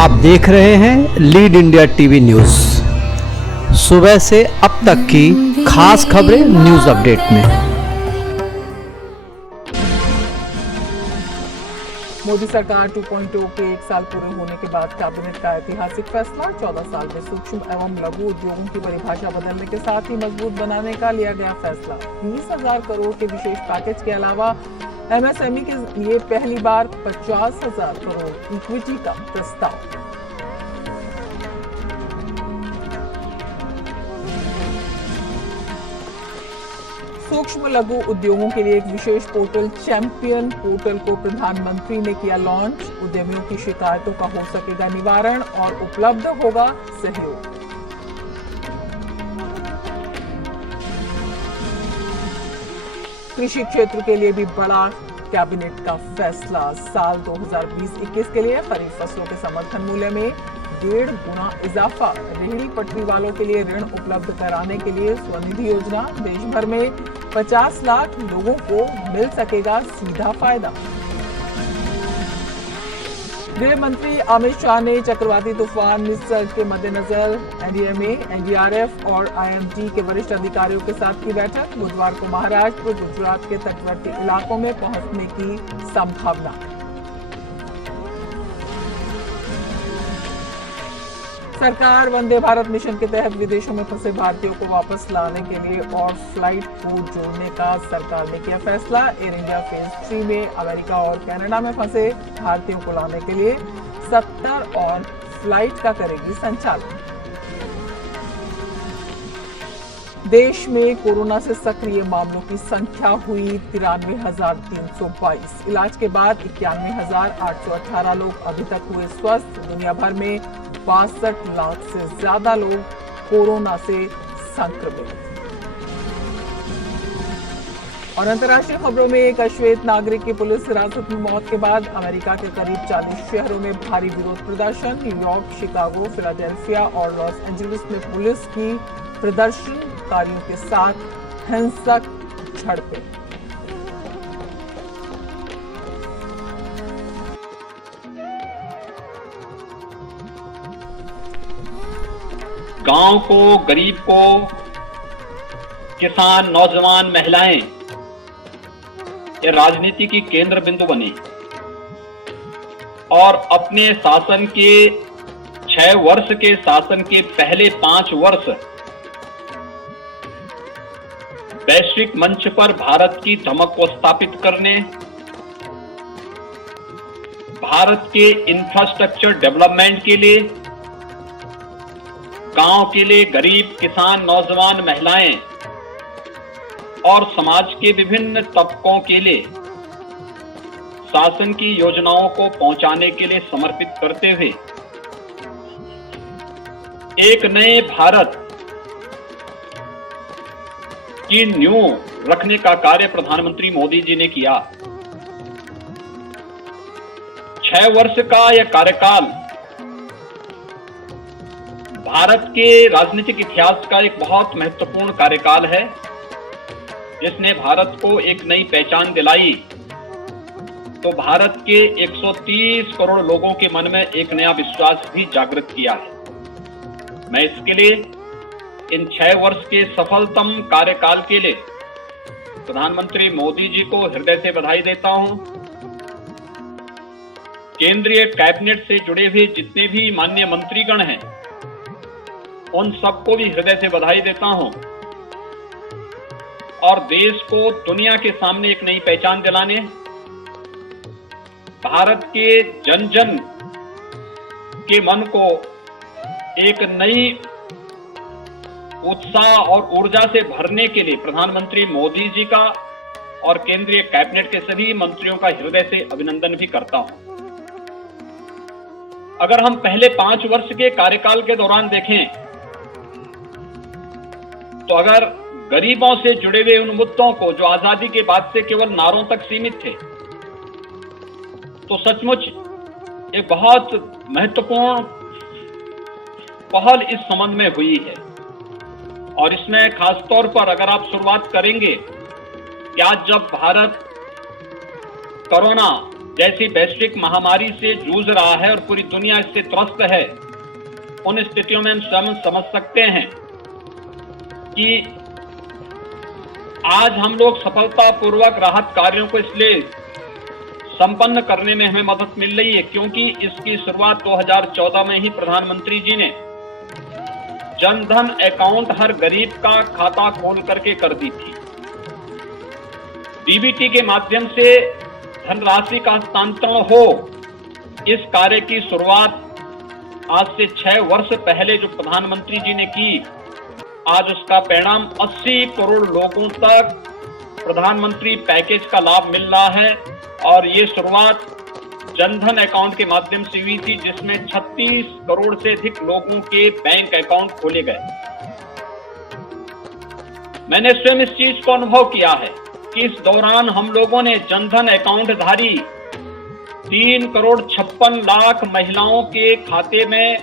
आप देख रहे हैं लीड इंडिया टीवी न्यूज। सुबह से अब तक की खास खबरें न्यूज अपडेट में। मोदी सरकार 2.0 के 1 साल पूरे होने के बाद कैबिनेट का ऐतिहासिक फैसला। 14 साल में सूक्ष्म एवं लघु उद्योगों की परिभाषा बदलने के साथ ही मजबूत बनाने का लिया गया फैसला। 20,000 करोड़ के विशेष पैकेज के अलावा एमएसएमई के लिए पहली बार 50,000 करोड़ इक्विटी का प्रस्ताव। सूक्ष्म लघु उद्योगों के लिए एक विशेष पोर्टल चैंपियन पोर्टल को प्रधानमंत्री ने किया लॉन्च। उद्यमियों की शिकायतों का हो सकेगा निवारण और उपलब्ध होगा सहयोग। कृषि क्षेत्र के लिए भी बड़ा कैबिनेट का फैसला। साल 2020-21 के लिए खरीफ फसलों के समर्थन मूल्य में 1.5 गुना इजाफा। रेहड़ी पटरी वालों के लिए ऋण उपलब्ध कराने के लिए स्वनिधि योजना। देश भर में 50 लाख लोगों को मिल सकेगा सीधा फायदा। गृह मंत्री अमित शाह ने चक्रवाती तूफान निसर्ग के मद्देनजर एनडीएमए, एनडीआरएफ और आईएमडी के वरिष्ठ अधिकारियों के साथ की बैठक। बुधवार को महाराष्ट्र, गुजरात के तटवर्ती इलाकों में पहुंचने की संभावना। सरकार वंदे भारत मिशन के तहत विदेशों में फंसे भारतीयों को वापस लाने के लिए और फ्लाइट को जोड़ने का सरकार ने किया फैसला। एयर इंडिया फेज 3 में अमेरिका और कनाडा में फंसे भारतीयों को लाने के लिए 70 और फ्लाइट का करेगी संचालन। देश में कोरोना से सक्रिय मामलों की संख्या हुई 93,322। इलाज के बाद 91,818 लोग अभी तक हुए स्वस्थ। दुनिया भर में 62 लाख से ज्यादा लोग कोरोना से संक्रमित। और अंतर्राष्ट्रीय खबरों में एक अश्वेत नागरिक की पुलिस हिरासत में मौत के बाद अमेरिका के करीब 40 शहरों में भारी विरोध प्रदर्शन। न्यूयॉर्क, शिकागो, फिलाडेल्फिया और लॉस एंजलिस में पुलिस की प्रदर्शनकारियों के साथ हिंसक झड़पें। गांव को, गरीब को, किसान, नौजवान, महिलाएं ये राजनीति की केंद्र बिंदु बने और अपने शासन के 6 वर्ष के शासन के पहले 5 वर्ष वैश्विक मंच पर भारत की धमक को स्थापित करने, भारत के इंफ्रास्ट्रक्चर डेवलपमेंट के लिए, गांव के लिए, गरीब, किसान, नौजवान, महिलाएं और समाज के विभिन्न तबकों के लिए शासन की योजनाओं को पहुंचाने के लिए समर्पित करते हुए एक नए भारत की नींव रखने का कार्य प्रधानमंत्री मोदी जी ने किया। 6 वर्ष का यह कार्यकाल भारत के राजनीतिक इतिहास का एक बहुत महत्वपूर्ण कार्यकाल है, जिसने भारत को एक नई पहचान दिलाई तो भारत के 130 करोड़ लोगों के मन में एक नया विश्वास भी जागृत किया है। मैं इसके लिए इन 6 वर्ष के सफलतम कार्यकाल के लिए प्रधानमंत्री मोदी जी को हृदय से बधाई देता हूं। केंद्रीय कैबिनेट से जुड़े हुए जितने भी माननीय मंत्रीगण हैं, उन सबको भी हृदय से बधाई देता हूं और देश को दुनिया के सामने एक नई पहचान दिलाने, भारत के जन जन के मन को एक नई उत्साह और ऊर्जा से भरने के लिए प्रधानमंत्री मोदी जी का और केंद्रीय कैबिनेट के सभी मंत्रियों का हृदय से अभिनंदन भी करता हूं। अगर हम पहले 5 वर्ष के कार्यकाल के दौरान देखें तो अगर गरीबों से जुड़े हुए उन मुद्दों को जो आजादी के बाद से केवल नारों तक सीमित थे, तो सचमुच एक बहुत महत्वपूर्ण पहल इस संबंध में हुई है। और इसमें खासतौर पर अगर आप शुरुआत करेंगे कि आज जब भारत कोरोना जैसी वैश्विक महामारी से जूझ रहा है और पूरी दुनिया इससे त्रस्त है, उन स्थितियों में हम स्वयं समझ सकते हैं कि आज हम लोग सफलतापूर्वक राहत कार्यों को इसलिए संपन्न करने में हमें मदद मिल रही है क्योंकि इसकी शुरुआत 2014 में ही प्रधानमंत्री जी ने जनधन अकाउंट हर गरीब का खाता खोल करके कर दी थी। डीबीटी के माध्यम से धनराशि का हस्तांतरण हो, इस कार्य की शुरुआत आज से 6 वर्ष पहले जो प्रधानमंत्री जी ने की, आज उसका परिणाम 80 करोड़ लोगों तक प्रधानमंत्री पैकेज का लाभ मिल रहा है। और ये शुरुआत जनधन अकाउंट के माध्यम से हुई थी, जिसमें 36 करोड़ से अधिक लोगों के बैंक अकाउंट खोले गए। मैंने स्वयं इस चीज को अनुभव किया है कि इस दौरान हम लोगों ने जनधन अकाउंट धारी 3 करोड़ 56 लाख महिलाओं के खाते में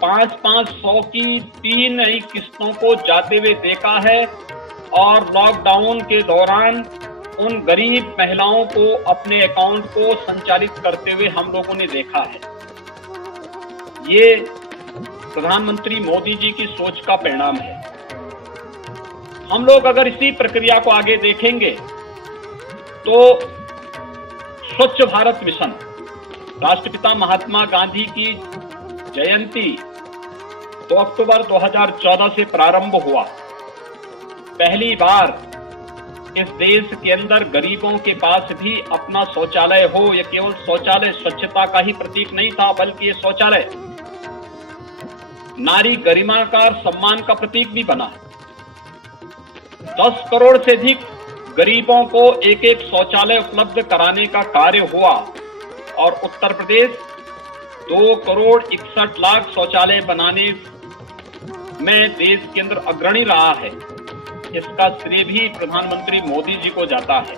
500 की 3 नई किस्तों को जाते हुए देखा है। और लॉकडाउन के दौरान उन गरीब महिलाओं को अपने अकाउंट को संचालित करते हुए हम लोगों ने देखा है। ये प्रधानमंत्री मोदी जी की सोच का परिणाम है। हम लोग अगर इसी प्रक्रिया को आगे देखेंगे तो स्वच्छ भारत मिशन, राष्ट्रपिता महात्मा गांधी की जयंती 2 अक्टूबर 2014 से प्रारंभ हुआ। पहली बार इस देश के अंदर गरीबों के पास भी अपना शौचालय हो। यह केवल शौचालय स्वच्छता का ही प्रतीक नहीं था, बल्कि ये शौचालय नारी गरिमा का सम्मान का प्रतीक भी बना। 10 करोड़ से अधिक गरीबों को एक एक शौचालय उपलब्ध कराने का कार्य हुआ और उत्तर प्रदेश 2 करोड़ 61 लाख शौचालय बनाने में देश के अंदर अग्रणी रहा है। इसका श्रेय भी प्रधानमंत्री मोदी जी को जाता है।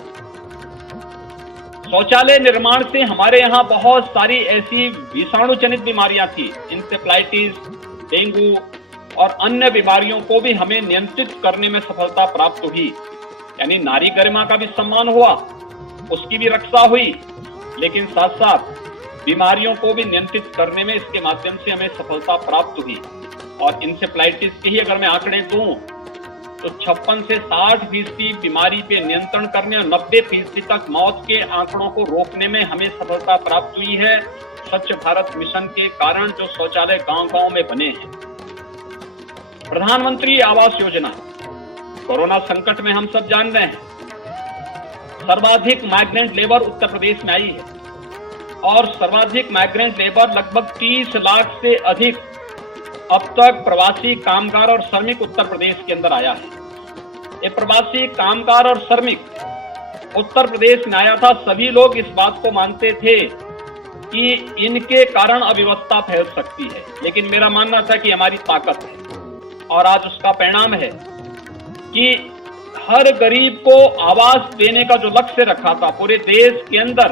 शौचालय निर्माण से हमारे यहाँ बहुत सारी ऐसी विषाणु जनित बीमारियां थी, इंसेफ्लाइटिस, डेंगू और अन्य बीमारियों को भी हमें नियंत्रित करने में सफलता प्राप्त हुई। यानी नारी गरिमा का भी सम्मान हुआ, उसकी भी रक्षा हुई, लेकिन साथ साथ बीमारियों को भी नियंत्रित करने में इसके माध्यम से हमें सफलता प्राप्त हुई। और इंसेफ्लाइटिस के ही अगर मैं आंकड़े दूं तो 56 से 60% बीमारी पे नियंत्रण करने और 90% तक मौत के आंकड़ों को रोकने में हमें सफलता प्राप्त हुई है, स्वच्छ भारत मिशन के कारण जो शौचालय गांव-गांव में बने हैं। प्रधानमंत्री आवास योजना, कोरोना संकट में हम सब जान रहे हैं, सर्वाधिक माइग्रेंट लेबर उत्तर प्रदेश में आई है और सर्वाधिक माइग्रेंट लेबर लगभग 30 लाख से अधिक अब तक प्रवासी कामगार और श्रमिक उत्तर प्रदेश के अंदर आया है। ये प्रवासी कामगार और श्रमिक उत्तर प्रदेश में आया था। सभी लोग इस बात को मानते थे कि इनके कारण अव्यवस्था फैल सकती है, लेकिन मेरा मानना था कि हमारी ताकत है और आज उसका परिणाम है कि हर गरीब को आवास देने का जो लक्ष्य रखा था, पूरे देश के अंदर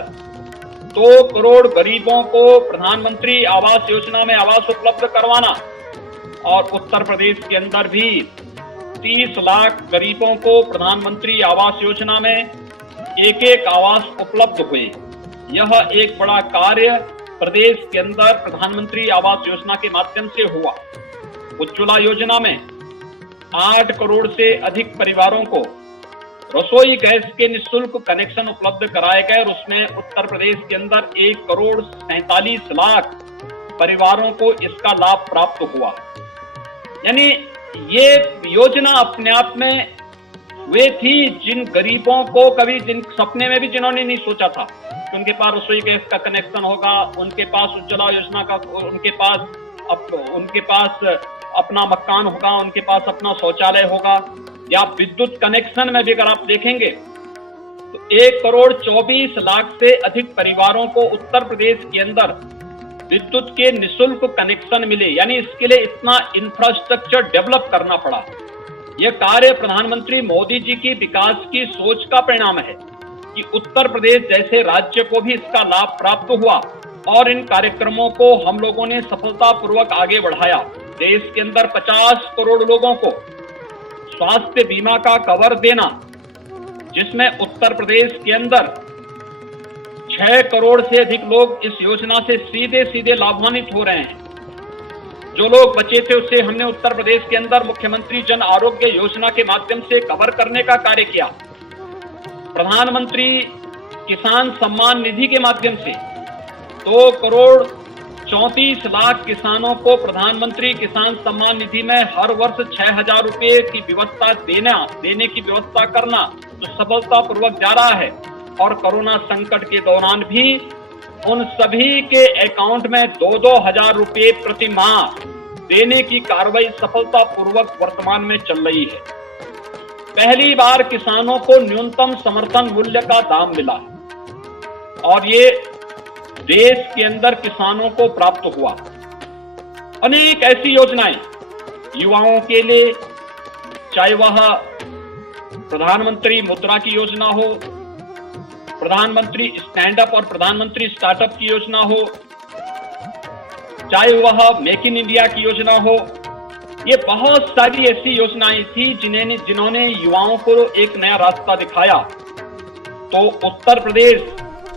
2 करोड़ गरीबों को प्रधानमंत्री आवास योजना में आवास उपलब्ध करवाना और उत्तर प्रदेश के अंदर भी 30 लाख गरीबों को प्रधानमंत्री आवास योजना में एक आवास उपलब्ध हुए। यह एक बड़ा कार्य प्रदेश के अंदर प्रधानमंत्री आवास योजना के माध्यम से हुआ। उज्ज्वला योजना में 8 करोड़ से अधिक परिवारों को रसोई गैस के निःशुल्क कनेक्शन उपलब्ध कराए गए और उसमें उत्तर प्रदेश के अंदर 1 करोड़ 47 लाख परिवारों को इसका लाभ प्राप्त हुआ। यानी ये योजना अपने आप में वे थी जिन गरीबों को कभी जिन सपने में भी जिन्होंने नहीं सोचा था कि उनके पास रसोई गैस का कनेक्शन होगा, उनके पास उज्ज्वला योजना का, उनके पास अपना मकान होगा, उनके पास अपना शौचालय होगा, या विद्युत कनेक्शन में भी अगर आप देखेंगे तो 1 करोड़ 24 लाख से अधिक परिवारों को उत्तर प्रदेश के अंदर विद्युत के निःशुल्क कनेक्शन मिले। यानी इसके लिए इतना इंफ्रास्ट्रक्चर डेवलप करना पड़ा। यह कार्य प्रधानमंत्री मोदी जी की विकास की सोच का परिणाम है कि उत्तर प्रदेश जैसे राज्य को भी इसका लाभ प्राप्त हुआ और इन कार्यक्रमों को हम लोगों ने सफलतापूर्वक आगे बढ़ाया। देश के अंदर 50 करोड़ लोगों को स्वास्थ्य बीमा का कवर देना, जिसमें उत्तर प्रदेश के अंदर 6 करोड़ से अधिक लोग इस योजना से सीधे सीधे लाभान्वित हो रहे हैं। जो लोग बचे थे उससे हमने उत्तर प्रदेश के अंदर मुख्यमंत्री जन आरोग्य योजना के माध्यम से कवर करने का कार्य किया। प्रधानमंत्री किसान सम्मान निधि के माध्यम से 2 करोड़ 34 लाख किसानों को प्रधानमंत्री किसान सम्मान निधि में हर वर्ष 6,000 रुपए की व्यवस्था देने की व्यवस्था करना जो सफलतापूर्वक जा रहा है। और कोरोना संकट के दौरान भी उन सभी के अकाउंट में 2-2 हजार रुपए प्रति माह देने की कार्रवाई सफलतापूर्वक वर्तमान में चल रही है। पहली बार किसानों को न्यूनतम समर्थन मूल्य का दाम मिला और ये देश के अंदर किसानों को प्राप्त हुआ। अनेक ऐसी योजनाएं युवाओं के लिए, चाहे वह प्रधानमंत्री मुद्रा की योजना हो, प्रधानमंत्री स्टैंड अप और प्रधानमंत्री स्टार्टअप की योजना हो, चाहे वह मेक इन इंडिया की योजना हो, ये बहुत सारी ऐसी योजनाएं थी जिन्होंने युवाओं को एक नया रास्ता दिखाया। तो उत्तर प्रदेश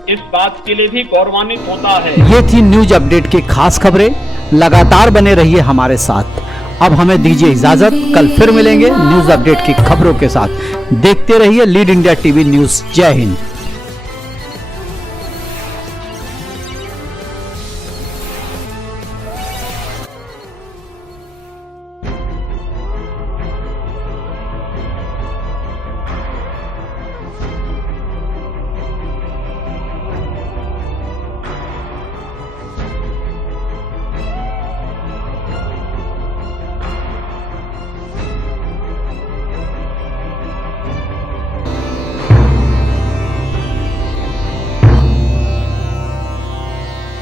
इस बात के लिए भी गौरवान्वित होता है। ये थी न्यूज अपडेट की खास खबरें। लगातार बने रहिए हमारे साथ। अब हमें दीजिए इजाजत, कल फिर मिलेंगे न्यूज अपडेट की खबरों के साथ। देखते रहिए लीड इंडिया टीवी न्यूज। जय हिंद।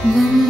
One